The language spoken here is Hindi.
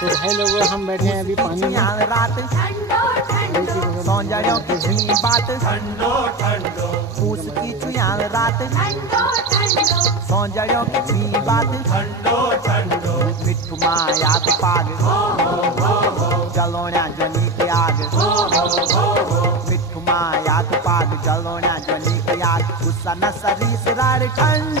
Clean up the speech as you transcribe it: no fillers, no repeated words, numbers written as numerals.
तो भाई लोग हम बैठे हैं अभी पानी में। रात सौंदर्यों की छुई बात पूस की चुयाल रात सौंदर्यों की छुई बात मिठू माया तो पाग जलोण्या जनी की आग मिठू माया तो पाग जलोण्या जनी की आग गुस्सा न सरीस रार ठंड